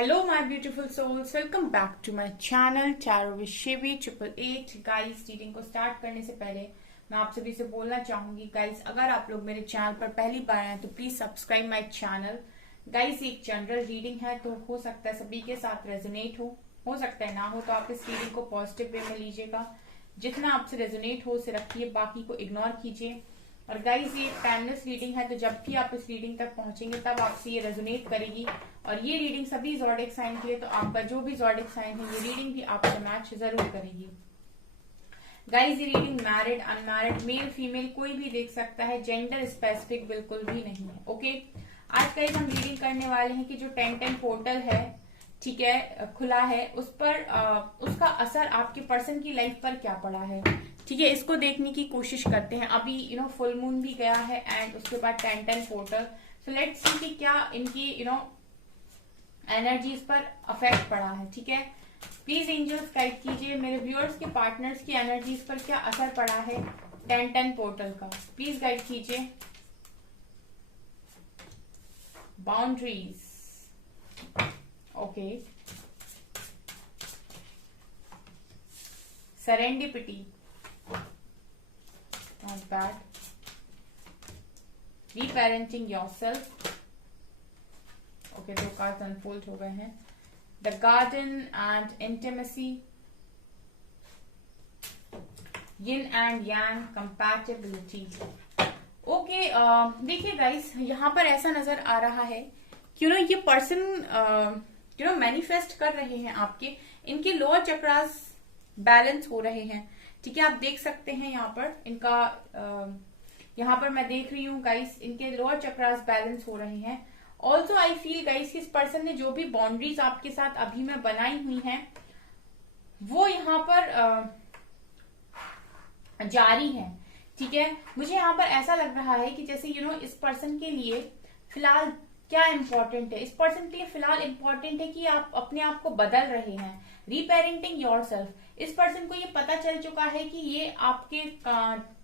Hello my beautiful souls, welcome back to my channel Tarot with Shivi 888। Guys reading को start करने से पहले मैं आप सभी से बोलना चाहूंगी गाइस, अगर आप लोग मेरे चैनल पर पहली बार आए तो please subscribe my channel. Guys एक जनरल रीडिंग है तो हो सकता है सभी के साथ रेजोनेट हो सकता है ना हो, तो आप इस रीडिंग को पॉजिटिव वे में लीजिएगा। जितना आपसे रेजोनेट हो उसे रखिए, बाकी को इग्नोर कीजिए। और गाइस ये टाइमलेस रीडिंग है, तो जब भी आप इस रीडिंग तक पहुंचेंगे तब आपसे ये रेजोनेट करेगी। और ये रीडिंग सभी ज़ोडिएक साइन के लिए, तो आपका जो भी ज़ोडिएक साइन है ये रीडिंग भी आपसे मैच जरूर करेगी। गाइस ये reading married, unmarried, male female कोई भी देख सकता है, जेंडर स्पेसिफिक बिल्कुल भी नहीं है। ओके, आज गाइस हम रीडिंग करने वाले हैं कि जो 1010 पोर्टल है, ठीक है, खुला है, उस पर उसका असर आपके पर्सन की लाइफ पर क्या पड़ा है, ठीक है, इसको देखने की कोशिश करते हैं। अभी फुल मून भी गया है एंड उसके बाद 1010 पोर्टल। सो लेट्स सी कि क्या इनकी एनर्जीज पर अफेक्ट पड़ा है। ठीक है, प्लीज एंजल्स गाइड कीजिए मेरे व्यूअर्स के पार्टनर्स की एनर्जीज पर क्या असर पड़ा है 1010 पोर्टल का, प्लीज गाइड कीजिए। Boundaries, okay, serendipity, not bad, reparenting yourself, okay, दो कार्ड अनफोल्ड हो गए हैं। The garden and intimacy, yin and Yang compatibility. Okay, देखिए गाइस, यहाँ पर ऐसा नजर आ रहा है कि ये पर्सन मैनिफेस्ट कर रहे हैं आपके, इनके लोअर चक्रास बैलेंस हो रहे हैं। ठीक है, आप देख सकते हैं यहाँ पर इनका यहाँ पर मैं देख रही हूँ गाइस, इनके लोअर चक्रास बैलेंस हो रहे हैं। ऑल्सो आई फील गाइस, इस पर्सन ने जो भी बाउंड्रीज आपके साथ अभी में बनाई हुई हैं वो यहाँ पर जारी है। ठीक है, मुझे यहाँ पर ऐसा लग रहा है कि जैसे इस पर्सन के लिए फिलहाल क्या इंपॉर्टेंट है, इस पर्सन के लिए फिलहाल इंपॉर्टेंट है कि आप अपने आप को बदल रहे हैं, रीपेरेंटिंग योरसेल्फ। इस पर्सन को ये पता चल चुका है कि ये आपके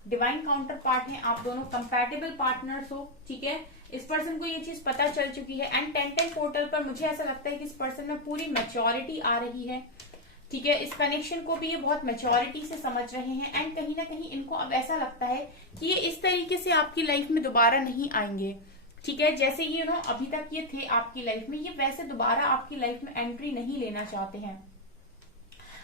डिवाइन काउंटर पार्ट है, आप दोनों कंपैटिबल पार्टनर्स हो। ठीक है, इस पर्सन को ये चीज पता चल चुकी है एंड 1010 पोर्टल पर मुझे ऐसा लगता है कि इस पर्सन में पूरी मैच्योरिटी आ रही है। ठीक है, इस कनेक्शन को भी ये बहुत मैच्योरिटी से समझ रहे हैं एंड कहीं ना कहीं इनको अब ऐसा लगता है कि ये इस तरीके से आपकी लाइफ में दोबारा नहीं आएंगे। ठीक है, जैसे ये अभी तक ये थे आपकी लाइफ में, ये वैसे दोबारा आपकी लाइफ में एंट्री नहीं लेना चाहते हैं।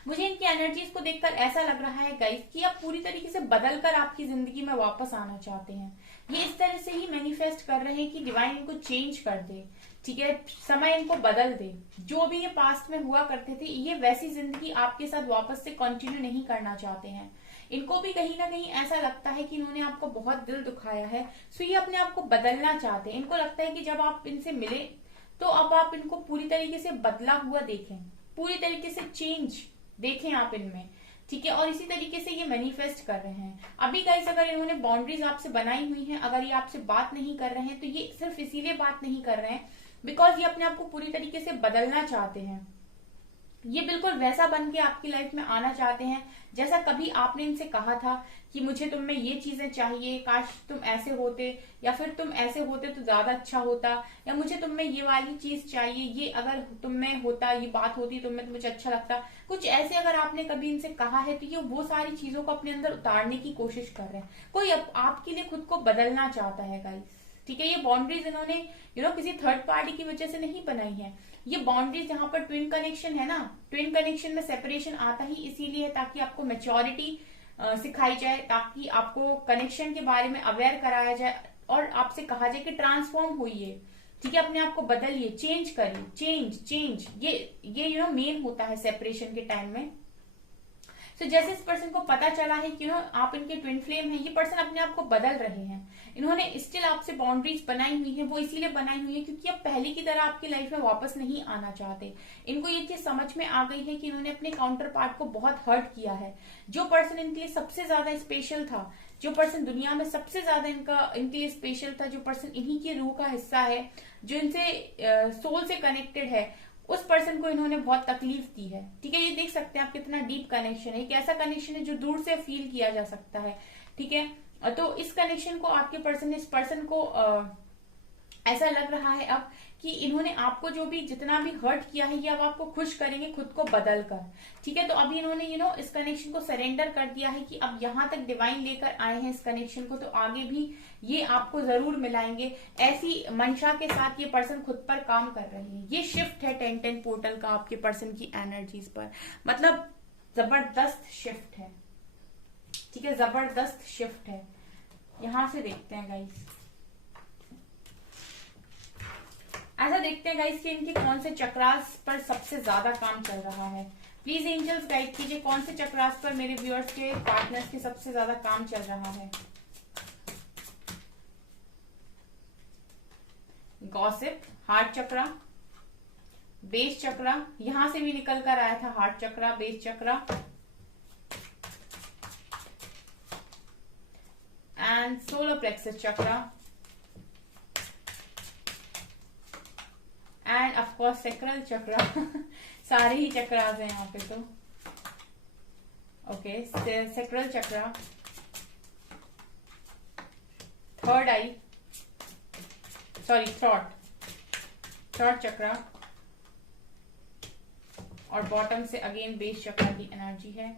मुझे इनकी एनर्जीज को देखकर ऐसा लग रहा है गाइस कि आप पूरी तरीके से बदलकर आपकी जिंदगी में वापस आना चाहते हैं। ये इस तरह से ही मैनिफेस्ट कर रहे हैं कि डिवाइन इनको चेंज कर दे। ठीक है, समय इनको बदल दे, जो भी ये पास्ट में हुआ करते थे ये वैसी जिंदगी आपके साथ वापस से कंटिन्यू नहीं करना चाहते हैं। इनको भी कहीं ना कहीं ऐसा लगता है कि इन्होंने आपको बहुत दिल दुखाया है, सो ये अपने आप को बदलना चाहते हैं। इनको लगता है कि जब आप इनसे मिले तो अब आप इनको पूरी तरीके से बदला हुआ देखें, पूरी तरीके से चेंज देखें आप इनमें। ठीक है, और इसी तरीके से ये मैनिफेस्ट कर रहे हैं। अभी गाइस अगर इन्होंने बाउंड्रीज आपसे बनाई हुई हैं, अगर ये आपसे बात नहीं कर रहे हैं तो ये सिर्फ इसीलिए बात नहीं कर रहे हैं बिकॉज ये अपने आप को पूरी तरीके से बदलना चाहते हैं। ये बिल्कुल वैसा बन के आपकी लाइफ में आना चाहते हैं जैसा कभी आपने इनसे कहा था कि मुझे तुम में ये चीजें चाहिए, काश तुम ऐसे होते, या फिर तुम ऐसे होते तो ज्यादा अच्छा होता, या मुझे तुम में ये वाली चीज चाहिए, ये अगर तुम में होता, ये बात होती तुम में तो मुझे अच्छा लगता। कुछ ऐसे अगर आपने कभी इनसे कहा है तो ये वो सारी चीजों को अपने अंदर उतारने की कोशिश कर रहे हैं। कोई आपके लिए खुद को बदलना चाहता है गाइस। ठीक है, ये बाउंड्रीज इन्होंने किसी थर्ड पार्टी की वजह से नहीं बनाई है। ये बाउंड्रीज जहां पर ट्विन कनेक्शन है ना, ट्विन कनेक्शन में सेपरेशन आता ही इसीलिए है ताकि आपको मैच्योरिटी सिखाई जाए, ताकि आपको कनेक्शन के बारे में अवेयर कराया जाए और आपसे कहा जाए कि ट्रांसफॉर्म होइए। ठीक है, अपने आप को बदलिए, चेंज करिए, चेंज ये मेन होता है सेपरेशन के टाइम में। तो जैसे इस पर्सन को पता चला है कि आप इनके ट्विन फ्लेम हैं, ये पर्सन अपने आप को बदल रहे हैं। इन्होंने स्टिल आपसे बाउंड्रीज बनाई हुई है, वो इसीलिए बनाई हुई है क्योंकि अब पहले की तरह आपकी लाइफ में वापस नहीं आना चाहते। इनको ये चीज समझ में आ गई है कि इन्होंने अपने काउंटर पार्ट को बहुत हर्ट किया है। जो पर्सन इनके लिए सबसे ज्यादा स्पेशल था, जो पर्सन दुनिया में सबसे ज्यादा इनके लिए स्पेशल था, जो पर्सन इन्हीं की रूह का हिस्सा है, जो इनसे सोल से कनेक्टेड है, उस पर्सन को इन्होंने बहुत तकलीफ दी है। ठीक है, ये देख सकते हैं आप कितना डीप कनेक्शन है, एक ऐसा कनेक्शन है जो दूर से फील किया जा सकता है। ठीक है, तो इस कनेक्शन को आपके पर्सन ने, इस पर्सन को ऐसा लग रहा है अब कि इन्होंने आपको जो भी जितना भी हर्ट किया है ये अब आपको खुश करेंगे खुद को बदल कर। ठीक है, तो अभी इन्होंने इस कनेक्शन को सरेंडर कर दिया है कि अब यहाँ तक डिवाइन लेकर आए हैं इस कनेक्शन को, तो आगे भी ये आपको जरूर मिलाएंगे। ऐसी मंशा के साथ ये पर्सन खुद पर काम कर रहे हैं। ये शिफ्ट है 10-10 पोर्टल का आपके पर्सन की एनर्जीज पर, मतलब जबरदस्त शिफ्ट है। ठीक है, जबरदस्त शिफ्ट है। यहां से देखते हैं गाइस, ऐसा देखते हैं गाइस कि इनके कौन से चक्रास पर सबसे ज्यादा काम चल रहा है। प्लीज एंजल्स गाइड कीजिए कौन से चक्रास पर मेरे व्यूअर्स के पार्टनर्स के सबसे ज्यादा काम चल रहा है। Gossip, heart chakra, base chakra, यहां से भी निकल कर आया था heart chakra, base chakra and solar plexus chakra and of course sacral chakra. सारे ही चक्रास हैं यहाँ पे तो। Okay, sacral chakra, third eye, sorry throat chakra, और बॉटम से अगेन बेस चक्रा की एनर्जी है।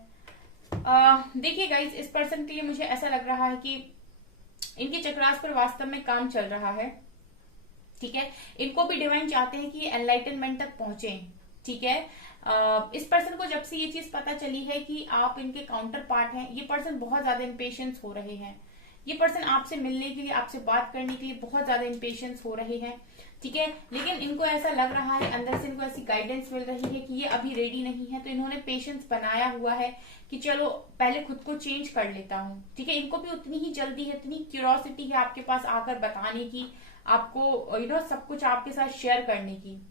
देखिए गाइस, इस पर्सन के लिए मुझे ऐसा लग रहा है कि इनके चक्रास पर वास्तव में काम चल रहा है। ठीक है, इनको भी डिवाइन चाहते हैं कि ये एनलाइटनमेंट तक पहुंचे। ठीक है, इस पर्सन को जब से ये चीज पता चली है कि आप इनके काउंटर पार्ट हैं, ये पर्सन बहुत ज्यादा इम्पेशंस हो रहे हैं। ये पर्सन आपसे मिलने के लिए, आपसे बात करने के लिए बहुत ज्यादा इम्पेशंस हो रहे हैं। ठीक है, लेकिन इनको ऐसा लग रहा है, अंदर से इनको ऐसी गाइडेंस मिल रही है कि ये अभी रेडी नहीं है, तो इन्होंने पेशेंस बनाया हुआ है कि चलो पहले खुद को चेंज कर लेता हूँ। ठीक है, इनको भी उतनी ही जल्दी है, इतनी क्यूरियोसिटी है आपके पास आकर बताने की, आपको सब कुछ आपके साथ शेयर करने की।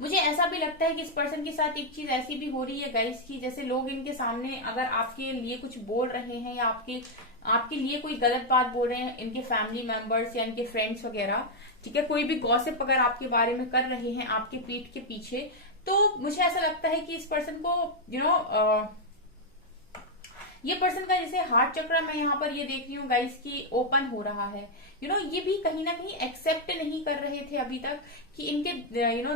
मुझे ऐसा भी लगता है कि इस पर्सन के साथ एक चीज ऐसी भी हो रही है गाइस की जैसे लोग इनके सामने अगर आपके लिए कुछ बोल रहे हैं या आपके लिए कोई गलत बात बोल रहे हैं, इनके फैमिली मेंबर्स या इनके फ्रेंड्स वगैरह, ठीक है, कोई भी गॉसिप अगर आपके बारे में कर रहे हैं आपके पीठ के पीछे, तो मुझे ऐसा लगता है कि इस पर्सन को ये पर्सन का जैसे हार्ट चक्र मैं यहाँ पर ये देख रही हूँ गाइस की ओपन हो रहा है। ये भी कहीं ना कहीं एक्सेप्ट नहीं कर रहे थे अभी तक कि इनके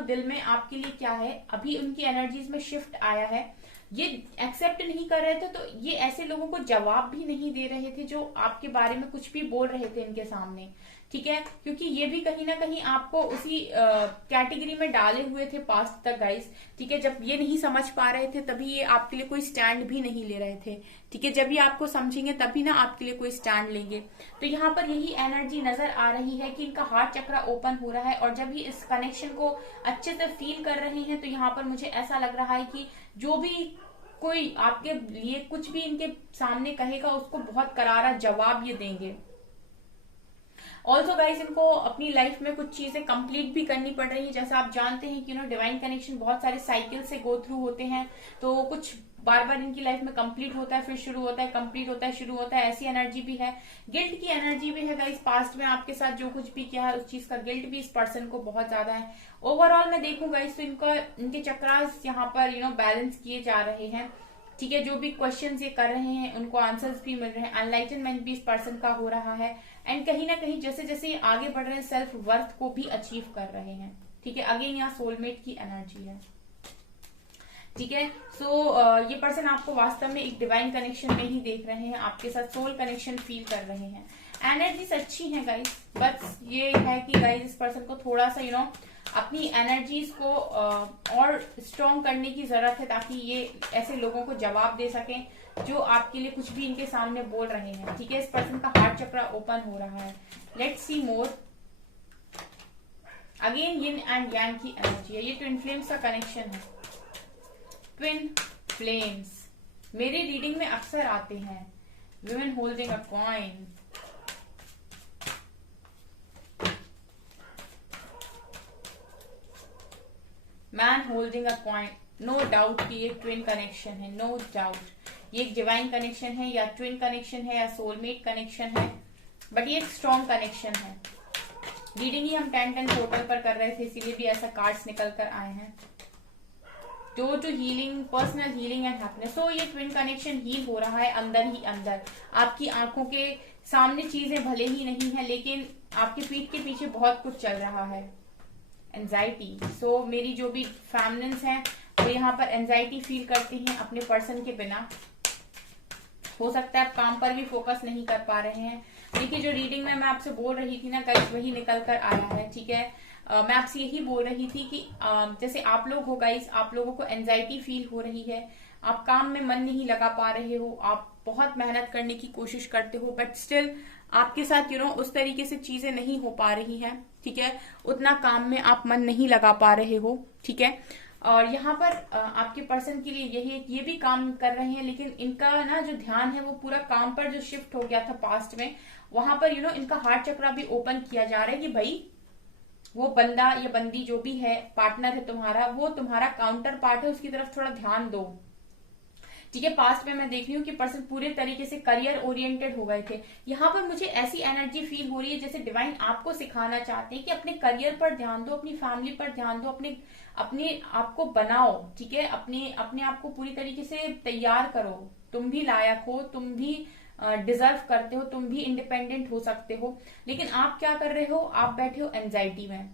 दिल में आपके लिए क्या है। अभी उनकी एनर्जीज में शिफ्ट आया है, ये एक्सेप्ट नहीं कर रहे थे, तो ये ऐसे लोगों को जवाब भी नहीं दे रहे थे जो आपके बारे में कुछ भी बोल रहे थे इनके सामने। ठीक है, क्योंकि ये भी कहीं ना कहीं आपको उसी कैटेगरी में डाले हुए थे पास्ट तक गाइस। ठीक है, जब ये नहीं समझ पा रहे थे तभी ये आपके लिए कोई स्टैंड भी नहीं ले रहे थे। ठीक है, जब ये आपको समझेंगे तभी ना आपके लिए कोई स्टैंड लेंगे। तो यहाँ पर यही एनर्जी नजर आ रही है कि इनका हार्ट चक्र ओपन हो रहा है, और जब ये इस कनेक्शन को अच्छे से फील कर रहे हैं तो यहाँ पर मुझे ऐसा लग रहा है कि जो भी कोई आपके लिए कुछ भी इनके सामने कहेगा उसको बहुत करारा जवाब ये देंगे। ऑल्सो गाइस, इनको अपनी लाइफ में कुछ चीजें कंप्लीट भी करनी पड़ रही है। जैसा आप जानते हैं कि डिवाइन कनेक्शन बहुत सारे साइकिल से गो थ्रू होते हैं, तो कुछ बार बार इनकी लाइफ में कंप्लीट होता है, फिर शुरू होता है, कंप्लीट होता है, शुरू होता है, ऐसी एनर्जी भी है। गिल्ट की एनर्जी भी है गाइस, पास्ट में आपके साथ जो कुछ भी किया है उस चीज का गिल्ट भी इस पर्सन को बहुत ज्यादा है। ओवरऑल मैं देखूं गाइस तो इनके चक्रास यहाँ पर बैलेंस किए जा रहे हैं। ठीक है, जो भी क्वेश्चंस ये कर रहे हैं उनको आंसर्स भी मिल रहे हैं, एनलाइटनमेंट भी इस पर्सन का हो रहा है, एंड कहीं ना कहीं जैसे जैसे ये आगे बढ़ रहे हैं सेल्फ वर्थ को भी अचीव कर रहे हैं। ठीक है, अगेन यहाँ सोलमेट की एनर्जी है। ठीक है, सो ये पर्सन आपको वास्तव में एक डिवाइन कनेक्शन में ही देख रहे हैं, आपके साथ सोल कनेक्शन फील कर रहे हैं। एनर्जीज अच्छी हैं गाइस, बस ये है कि गाइस इस पर्सन को थोड़ा सा अपनी एनर्जीज को और स्ट्रॉन्ग करने की जरूरत है, ताकि ये ऐसे लोगों को जवाब दे सकें जो आपके लिए कुछ भी इनके सामने बोल रहे हैं। ठीक है, इस पर्सन का हार्ट चक्र ओपन हो रहा है। Let's see more. Again yin and yang की एनर्जी है, ये ट्विन फ्लेम्स का कनेक्शन है। ट्विन फ्लेम्स मेरी रीडिंग में अक्सर आते हैं। Women holding a coin, man holding a coin. No doubt कि ये ट्विन कनेक्शन है, नो डाउट ये एक डिवाइन कनेक्शन है या ट्विन कनेक्शन है या सोलमेट कनेक्शन है, बट ये एक स्ट्रॉन्ग कनेक्शन है। रीडिंग ही हम 10-10 टोटल पर कर रहे थे, इसीलिए भी ऐसा कार्ड्स निकल कर आए हैं। जो healing, personal healing and happiness. So ये ट्विन कनेक्शन हील हो रहा है अंदर ही अंदर। आपकी आंखों के सामने चीजें भले ही नहीं है, लेकिन आपकी पीठ के पीछे बहुत कुछ चल रहा है। एंजाइटी। सो मेरी जो भी फैमिलिन्स हैं वो यहाँ पर एंजाइटी फील करती हैं अपने पर्सन के बिना। हो सकता है आप काम पर भी फोकस नहीं कर पा रहे हैं। देखिए जो रीडिंग में मैं आपसे बोल रही थी ना गाइस, वही निकल कर आया है। ठीक है, मैं आपसे यही बोल रही थी कि जैसे आप लोग हो गाइस, आप लोगों को एंजाइटी फील हो रही है, आप काम में मन नहीं लगा पा रहे हो, आप बहुत मेहनत करने की कोशिश करते हो, बट स्टिल आपके साथ उस तरीके से चीजें नहीं हो पा रही हैं। ठीक है, उतना काम में आप मन नहीं लगा पा रहे हो। ठीक है, और यहाँ पर आपके पर्सन के लिए यही है कि ये भी काम कर रहे हैं, लेकिन इनका ना जो ध्यान है वो पूरा काम पर जो शिफ्ट हो गया था पास्ट में, वहां पर इनका हार्ट चक्रा भी ओपन किया जा रहा है कि भाई वो बंदा या बंदी जो भी है, पार्टनर है तुम्हारा, वो तुम्हारा काउंटर पार्ट है, उसकी तरफ थोड़ा ध्यान दो। ठीक है, पास्ट में मैं देख रही हूँ कि पर्सन पूरे तरीके से करियर ओरिएंटेड हो गए थे। यहाँ पर मुझे ऐसी एनर्जी फील हो रही है जैसे डिवाइन आपको सिखाना चाहते हैं कि अपने करियर पर ध्यान दो, अपनी फैमिली पर ध्यान दो, अपने अपने आप को बनाओ। ठीक है, अपने अपने आप को पूरी तरीके से तैयार करो। तुम भी लायक हो, तुम भी डिजर्व करते हो, तुम भी इंडिपेंडेंट हो सकते हो। लेकिन आप क्या कर रहे हो, आप बैठे हो एंजाइटी में।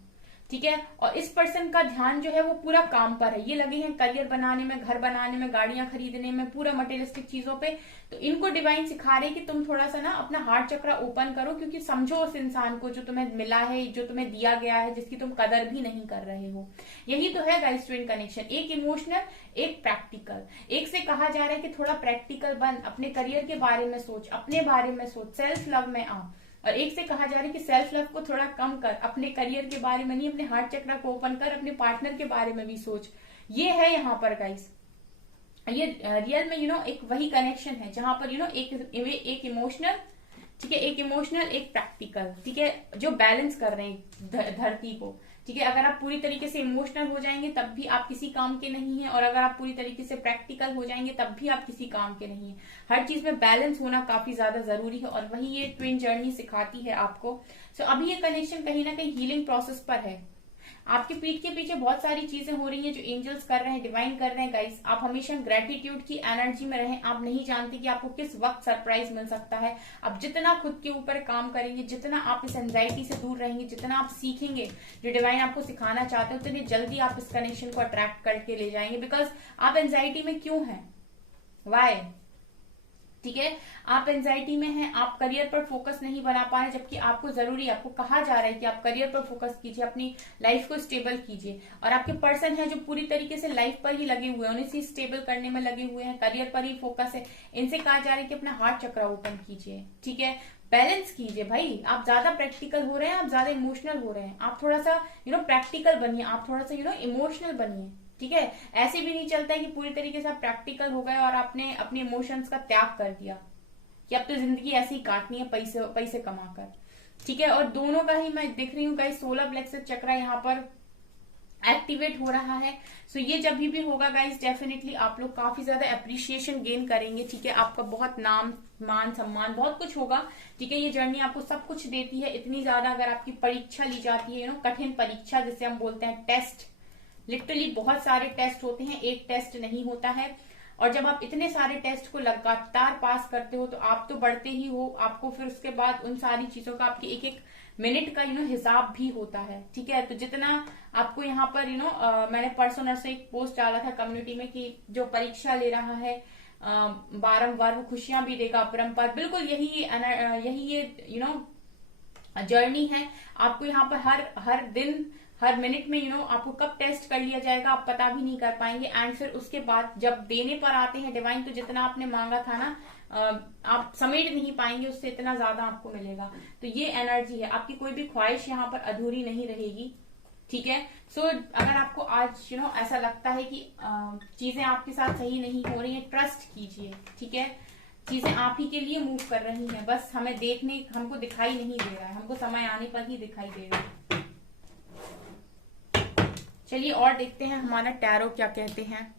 ठीक है, और इस पर्सन का ध्यान जो है वो पूरा काम पर है। ये लगे हैं करियर बनाने में, घर बनाने में, गाड़ियां खरीदने में, पूरा मटेरियलिस्टिक चीजों पे। तो इनको डिवाइन सिखा रहे कि तुम थोड़ा सा ना अपना हार्ट चक्रा ओपन करो, क्योंकि समझो उस इंसान को जो तुम्हें मिला है, जो तुम्हें दिया गया है, जिसकी तुम कदर भी नहीं कर रहे हो। यही तो है गाइस ट्विन कनेक्शन, एक इमोशनल, एक प्रैक्टिकल। एक से कहा जा रहा है कि थोड़ा प्रैक्टिकल बन, अपने करियर के बारे में सोच, अपने बारे में सोच, सेल्फ लव में आ। और एक से कहा जा रहा है कि सेल्फ लव को थोड़ा कम कर, अपने करियर के बारे में नहीं, अपने हार्ट चक्रा को ओपन कर, अपने पार्टनर के बारे में भी सोच। ये है यहाँ पर गाइस, ये रियल में एक वही कनेक्शन है जहां पर एक इमोशनल, ठीक है, एक इमोशनल, एक प्रैक्टिकल। ठीक है, जो बैलेंस कर रहे हैं धरती को। ठीक है, अगर आप पूरी तरीके से इमोशनल हो जाएंगे तब भी आप किसी काम के नहीं है, और अगर आप पूरी तरीके से प्रैक्टिकल हो जाएंगे तब भी आप किसी काम के नहीं है। हर चीज में बैलेंस होना काफी ज्यादा जरूरी है, और वही ये ट्विन जर्नी सिखाती है आपको। सो अभी ये कनेक्शन कहीं ना कहीं हीलिंग प्रोसेस पर है। आपके पीठ के पीछे बहुत सारी चीजें हो रही हैं जो एंजल्स कर रहे हैं, डिवाइन कर रहे हैं गाइस। आप हमेशा ग्रेटिट्यूड की एनर्जी में रहें। आप नहीं जानते कि आपको किस वक्त सरप्राइज मिल सकता है। आप जितना खुद के ऊपर काम करेंगे, जितना आप इस एंजाइटी से दूर रहेंगे, जितना आप सीखेंगे जो डिवाइन आपको सिखाना चाहते हैं, उतनी जल्दी आप इस कनेक्शन को अट्रैक्ट करके ले जाएंगे। बिकॉज आप एंजाइटी में क्यों हैं, वाई? ठीक है, आप एंजाइटी में हैं, आप करियर पर फोकस नहीं बना पा रहे, जबकि आपको जरूरी है, आपको कहा जा रहा है कि आप करियर पर फोकस कीजिए, अपनी लाइफ को स्टेबल कीजिए। और आपके पर्सन है जो पूरी तरीके से लाइफ पर ही लगे हुए हैं, उन्हें सी स्टेबल करने में लगे हुए हैं, करियर पर ही फोकस है। इनसे कहा जा रहा है कि अपना हार्ट चक्रा ओपन कीजिए। ठीक है, बैलेंस कीजिए भाई। आप ज्यादा प्रैक्टिकल हो रहे हैं, आप ज्यादा इमोशनल हो रहे हैं। आप थोड़ा सा प्रैक्टिकल बनिए, आप थोड़ा सा इमोशनल बनिए। ठीक है, ऐसे भी नहीं चलता है कि पूरी तरीके से आप प्रैक्टिकल हो गए और आपने अपने इमोशंस का त्याग कर दिया कि अब तो जिंदगी ऐसे ही काटनी है पैसे कमाकर। ठीक है, और दोनों का ही मैं देख रही हूँ गाइस, सोलर प्लेक्सस चक्रा यहाँ पर एक्टिवेट हो रहा है। सो ये जब भी होगा गाइस, डेफिनेटली आप लोग काफी ज्यादा अप्रिशिएशन गेन करेंगे। ठीक है, आपका बहुत नाम, मान, सम्मान, बहुत कुछ होगा। ठीक है, ये जर्नी आपको सब कुछ देती है, इतनी ज्यादा। अगर आपकी परीक्षा ली जाती है, कठिन परीक्षा जिसे हम बोलते हैं, टेस्ट, लिटरली बहुत सारे टेस्ट होते हैं, एक टेस्ट नहीं होता है। और जब आप इतने सारे टेस्ट को लगातार पास करते हो तो आप तो बढ़ते ही हो। आपको फिर उसके बाद उन सारी चीजों का, आपके एक एक मिनट का हिसाब भी होता है। ठीक है, तो जितना आपको यहाँ पर मैंने परसों नर्सरी एक पोस्ट डाला था कम्युनिटी में कि जो परीक्षा ले रहा है बारंबार, वो खुशियां भी देगा अपरंपार। बिल्कुल यही ये जर्नी है। आपको यहाँ पर हर दिन, हर मिनट में आपको कब टेस्ट कर लिया जाएगा आप पता भी नहीं कर पाएंगे। एंड फिर उसके बाद जब देने पर आते हैं डिवाइन, तो जितना आपने मांगा था ना, आप समेट नहीं पाएंगे, उससे इतना ज्यादा आपको मिलेगा। तो ये एनर्जी है, आपकी कोई भी ख्वाहिश यहाँ पर अधूरी नहीं रहेगी। ठीक है, सो अगर आपको आज ऐसा लगता है कि चीजें आपके साथ सही नहीं हो रही है, ट्रस्ट कीजिए। ठीक है, चीजें आप ही के लिए मूव कर रही हैं, बस हमको दिखाई नहीं दे रहा है, हमको समय आने पर ही दिखाई देगा। चलिए और देखते हैं हमारा टैरो क्या कहते हैं।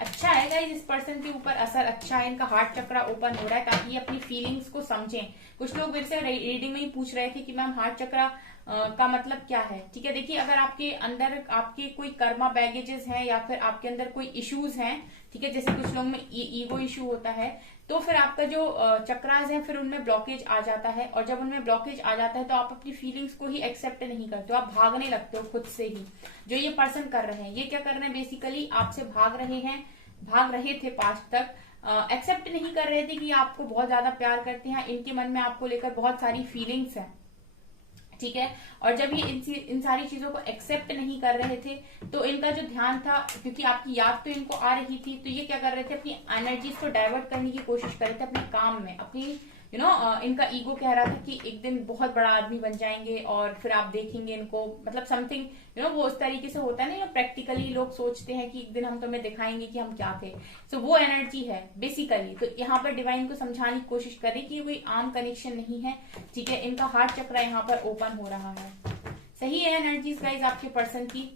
अच्छा है गाइस, इस पर्सन के ऊपर असर अच्छा है, इनका हार्ट चक्रा ओपन हो रहा है ताकि ये अपनी फीलिंग्स को समझें। कुछ लोग मेरे से रीडिंग में ही पूछ रहे थे कि मैम हार्ट चक्रा का मतलब क्या है, ठीक है। देखिए, अगर आपके अंदर आपके कोई कर्मा बैगेजेस हैं या फिर आपके अंदर कोई इश्यूज हैं, ठीक है, जैसे कुछ लोग में ईगो इशू होता है, तो फिर आपका जो चक्रास है फिर उनमें ब्लॉकेज आ जाता है, और जब उनमें ब्लॉकेज आ जाता है तो आप अपनी फीलिंग्स को ही एक्सेप्ट नहीं करते हो, आप भागने लगते हो खुद से ही। जो ये पर्सन कर रहे हैं, ये क्या कर रहे हैं, बेसिकली आपसे भाग रहे थे पास्ट तक, एक्सेप्ट नहीं कर रहे थे कि आपको बहुत ज्यादा प्यार करते हैं, इनके मन में आपको लेकर बहुत सारी फीलिंग्स हैं, ठीक है। और जब ये इन सारी चीजों को एक्सेप्ट नहीं कर रहे थे, तो इनका जो ध्यान था, क्योंकि आपकी याद तो इनको आ रही थी, तो ये क्या कर रहे थे, अपनी एनर्जीज को डाइवर्ट करने की कोशिश कर रहे थे अपने काम में, अपनी इनका ईगो कह रहा था कि एक दिन बहुत बड़ा आदमी बन जाएंगे और फिर आप देखेंगे इनको, मतलब समथिंग वो उस तरीके से होता है ना, प्रैक्टिकली लोग सोचते हैं कि एक दिन हम तुम्हें दिखाएंगे कि हम क्या थे। सो वो एनर्जी है बेसिकली। तो यहाँ पर डिवाइन को समझाने की कोशिश करें कि ये कोई आम कनेक्शन नहीं है, ठीक है। इनका हार्ट चक्र यहाँ पर ओपन हो रहा है। सही है एनर्जीज गाइज आपके पर्सन की।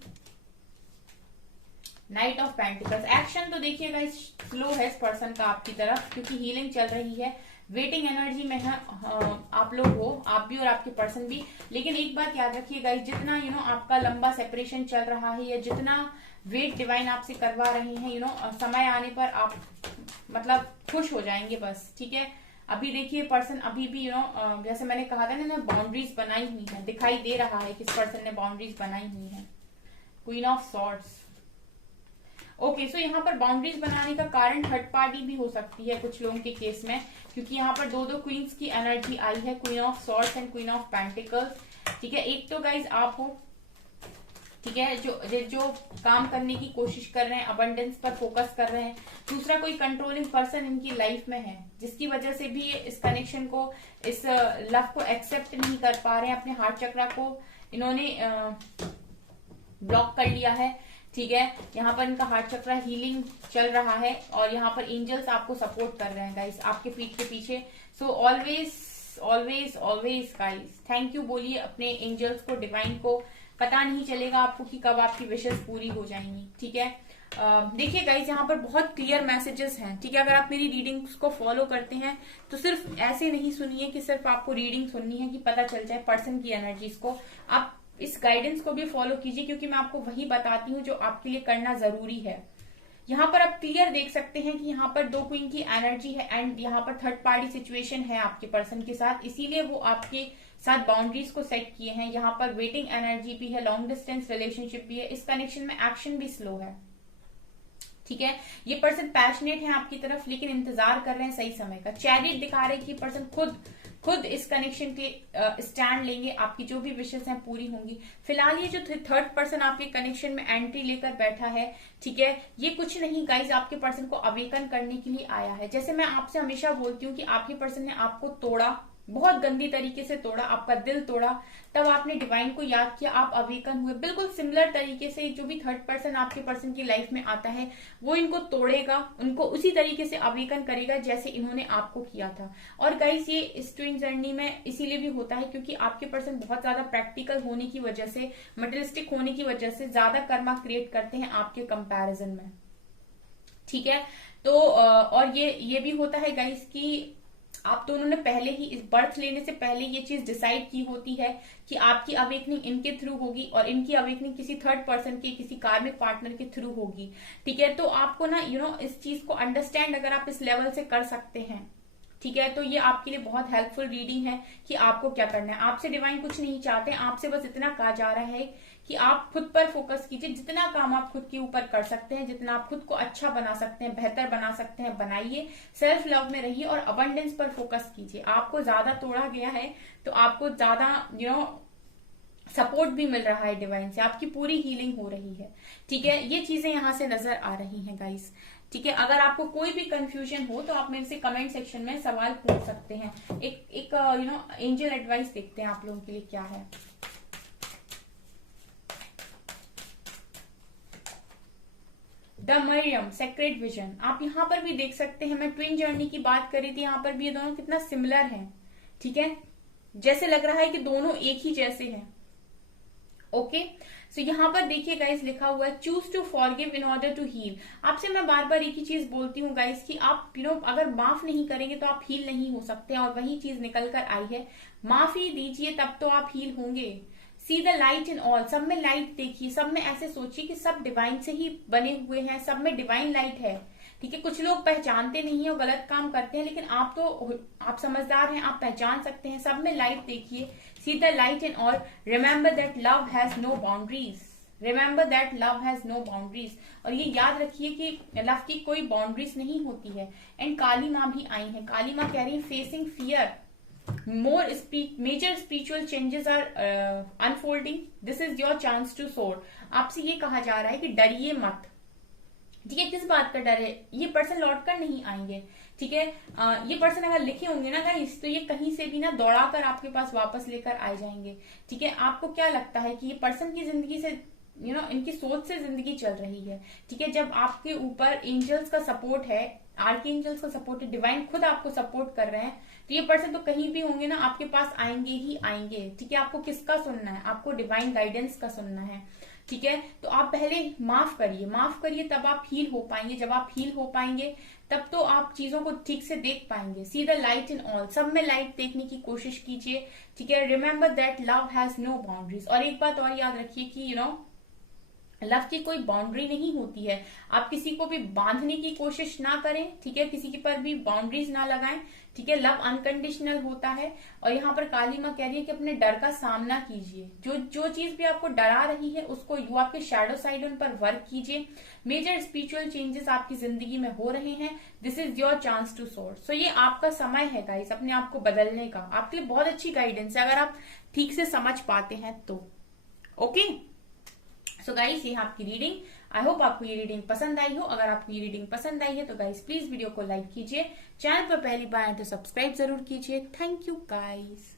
नाइट ऑफ पेंटिकल्स, एक्शन तो देखिए गाइज स्लो है इस पर्सन का आपकी तरफ, क्योंकि हीलिंग चल रही है, वेटिंग एनर्जी में है आप लोग हो, आप भी और आपके पर्सन भी। लेकिन एक बात याद रखिए गाइज, जितना आपका लंबा सेपरेशन चल रहा है या जितना वेट डिवाइन आपसे करवा रहे हैं, समय आने पर आप मतलब खुश हो जाएंगे बस, ठीक है। अभी देखिए पर्सन अभी भी जैसे मैंने कहा था ना, बाउंड्रीज बनाई हुई है, दिखाई दे रहा है कि इस पर्सन ने बाउंड्रीज बनाई हुई है। Queen of swords, okay. So यहाँ पर बाउंड्रीज बनाने का कारण थर्ड पार्टी भी हो सकती है कुछ लोगों के केस में, क्योंकि यहाँ पर दो क्वींस की एनर्जी आई है, queen of swords and queen of pentacles, ठीक है। एक तो गाइज आप हो, ठीक है, जो काम करने की कोशिश कर रहे हैं, अबंडेंस पर फोकस कर रहे हैं। दूसरा कोई कंट्रोलिंग पर्सन इनकी लाइफ में है, जिसकी वजह से भी इस कनेक्शन को, इस लव को एक्सेप्ट नहीं कर पा रहे हैं, अपने हार्ट चक्रा को इन्होंने ब्लॉक कर लिया है, ठीक है। यहाँ पर इनका हार्ट चक्रा हीलिंग चल रहा है, और यहाँ पर एंजल्स आपको सपोर्ट कर रहे हैं गाइस, आपके पीठ के पीछे। So always always always guys thank you बोलिए अपने एंजल्स को, डिवाइन को। पता नहीं चलेगा आपको कि कब आपकी विशेष पूरी हो जाएंगी, ठीक है। देखिए गाइस, यहाँ पर बहुत क्लियर मैसेजेस हैं, ठीक है। अगर आप मेरी रीडिंग्स को फॉलो करते हैं तो सिर्फ ऐसे नहीं सुनिए कि सिर्फ आपको रीडिंग सुननी है कि पता चल जाए पर्सन की एनर्जीज को। आप इस गाइडेंस को भी फॉलो कीजिए, क्योंकि मैं आपको वही बताती हूँ जो आपके लिए करना जरूरी है। यहाँ पर आप क्लियर देख सकते हैं कि यहाँ पर दो क्वीन की एनर्जी है, एंड यहाँ पर थर्ड पार्टी सिचुएशन है आपके पर्सन के साथ, इसीलिए वो आपके साथ बाउंड्रीज को सेट किए हैं। यहाँ पर वेटिंग एनर्जी भी है, लॉन्ग डिस्टेंस रिलेशनशिप भी है, इस कनेक्शन में एक्शन भी स्लो है, ठीक है। ये पर्सन पैशनेट है आपकी तरफ, लेकिन इंतजार कर रहे हैं सही समय का। चैरिट दिखा रहे हैं कि पर्सन खुद इस कनेक्शन के स्टैंड लेंगे, आपकी जो भी विशेष हैं पूरी होंगी। फिलहाल ये जो थर्ड पर्सन आपके कनेक्शन में एंट्री लेकर बैठा है, ठीक है, ये कुछ नहीं गाइज आपके पर्सन को अवेकन करने के लिए आया है। जैसे मैं आपसे हमेशा बोलती हूँ कि आपके पर्सन ने आपको तोड़ा, बहुत गंदी तरीके से तोड़ा, आपका दिल तोड़ा, तब आपने डिवाइन को याद किया, आप अवेकन हुए। बिल्कुल सिमिलर तरीके से जो भी थर्ड पर्सन आपके पर्सन की लाइफ में आता है, वो इनको तोड़ेगा, उनको उसी तरीके से अवेकन करेगा जैसे इन्होंने आपको किया था। और गाइस, ये इस ट्विन जर्नी में इसीलिए भी होता है क्योंकि आपके पर्सन बहुत ज्यादा प्रैक्टिकल होने की वजह से, मटेरियलिस्टिक होने की वजह से ज्यादा कर्मा क्रिएट करते हैं आपके कंपैरिजन में, ठीक है। तो और ये भी होता है गाइस कि आप दोनों ने पहले ही, इस बर्थ लेने से पहले ये चीज डिसाइड की होती है कि आपकी अवेकनिंग इनके थ्रू होगी और इनकी अवेकनिंग किसी थर्ड पर्सन के, किसी कार्मिक पार्टनर के थ्रू होगी, ठीक है। तो आपको ना इस चीज को अंडरस्टैंड अगर आप इस लेवल से कर सकते हैं, ठीक है, तो ये आपके लिए बहुत हेल्पफुल रीडिंग है कि आपको क्या करना है। आपसे डिवाइन कुछ नहीं चाहते, आपसे बस इतना कहा जा रहा है कि आप खुद पर फोकस कीजिए। जितना काम आप खुद के ऊपर कर सकते हैं, जितना आप खुद को अच्छा बना सकते हैं, बेहतर बना सकते हैं, बनाइए। सेल्फ लव में रहिए और अबंडेंस पर फोकस कीजिए। आपको ज्यादा तोड़ा गया है तो आपको ज्यादा सपोर्ट भी मिल रहा है डिवाइन से, आपकी पूरी हीलिंग हो रही है, ठीक है। ये चीजें यहां से नजर आ रही हैं गाइस, ठीक है। अगर आपको कोई भी कंफ्यूजन हो तो आप मेरे से कमेंट सेक्शन में सवाल पूछ सकते हैं। एक एंजल एडवाइस देखते हैं आप लोगों के लिए क्या है। द मरियम सेक्रेट विजन, आप यहाँ पर भी देख सकते हैं। मैं ट्विन जर्नी की बात करी थी, यहाँ पर भी ये दोनों कितना सिमिलर हैं, ठीक है। जैसे लग रहा है कि दोनों एक ही जैसे हैं, ओके। सो यहाँ पर देखिए गाइस, लिखा हुआ है choose to forgive in order to heal. आपसे मैं बार बार एक ही चीज बोलती हूँ गाइस कि आप अगर माफ नहीं करेंगे तो आप हील नहीं हो सकते, और वही चीज निकल कर आई है। माफी दीजिए तब तो आप हील होंगे। सी द लाइट इन ऑल, सब में लाइट देखिए, सब में ऐसे सोचिए कि सब डिवाइन से ही बने हुए हैं, सब में डिवाइन लाइट है। ठीक है, कुछ लोग पहचानते नहीं है और गलत काम करते हैं, लेकिन आप समझदार हैं, आप पहचान सकते हैं। सब में लाइट देखिए, see the light in all, remember that love has no boundaries, remember that love has no boundaries, और ये याद रखिए कि लव की कोई बाउंड्रीज नहीं होती है। एंड काली माँ भी आई है, काली माँ कह रही है facing fear, more major spiritual changes are unfolding, this is your chance to soar। आपसे ये कहा जा रहा है कि डरिए मत। ठीक है, किस बात का डर है? ये पर्सन लौट कर नहीं आएंगे। ठीक है, ये पर्सन अगर लिखे होंगे ना गाइस, तो ये कहीं से भी ना दौड़ाकर आपके पास वापस लेकर आ जाएंगे। ठीक है, आपको क्या लगता है कि ये पर्सन की जिंदगी से इनकी सोच से जिंदगी चल रही है। ठीक है, जब आपके ऊपर एंजल्स का सपोर्ट है, आर्क एंजल्स का सपोर्ट है, डिवाइन खुद आपको सपोर्ट कर रहे हैं, तो ये पर्सन तो कहीं भी होंगे ना आपके पास आएंगे ही आएंगे। ठीक है, आपको किसका सुनना है? आपको डिवाइन गाइडेंस का सुनना है। ठीक है, तो आप पहले माफ करिए, माफ करिए, तब आप हील हो पाएंगे। जब आप हील हो पाएंगे तब तो आप चीजों को ठीक से देख पाएंगे। See the light in all, सब में लाइट देखने की कोशिश कीजिए। ठीक है, remember that love has no boundaries, और एक बात और याद रखिए कि लव की कोई बाउंड्री नहीं होती है। आप किसी को भी बांधने की कोशिश ना करें। ठीक है, किसी के पर भी बाउंड्रीज ना लगाएं। ठीक है, लव अनकंडीशनल होता है। और यहाँ पर काली माँ कह रही है कि अपने डर का सामना कीजिए। जो चीज भी आपको डरा रही है उसको आपके शैडो साइड उन पर वर्क कीजिए। मेजर स्पिरिचुअल चेंजेस आपकी जिंदगी में हो रहे हैं। This is your chance to soar. So ये आपका समय है गाइस अपने आप को बदलने का। आपके लिए बहुत अच्छी गाइडेंस है अगर आप ठीक से समझ पाते हैं तो। ओके, सो गाइस, ये है आपकी रीडिंग। आई होप आपको ये रीडिंग पसंद आई हो। अगर आपको ये रीडिंग पसंद आई है तो गाइस प्लीज वीडियो को लाइक कीजिए, चैनल पर पहली बार आए तो सब्सक्राइब जरूर कीजिए। Thank you guys.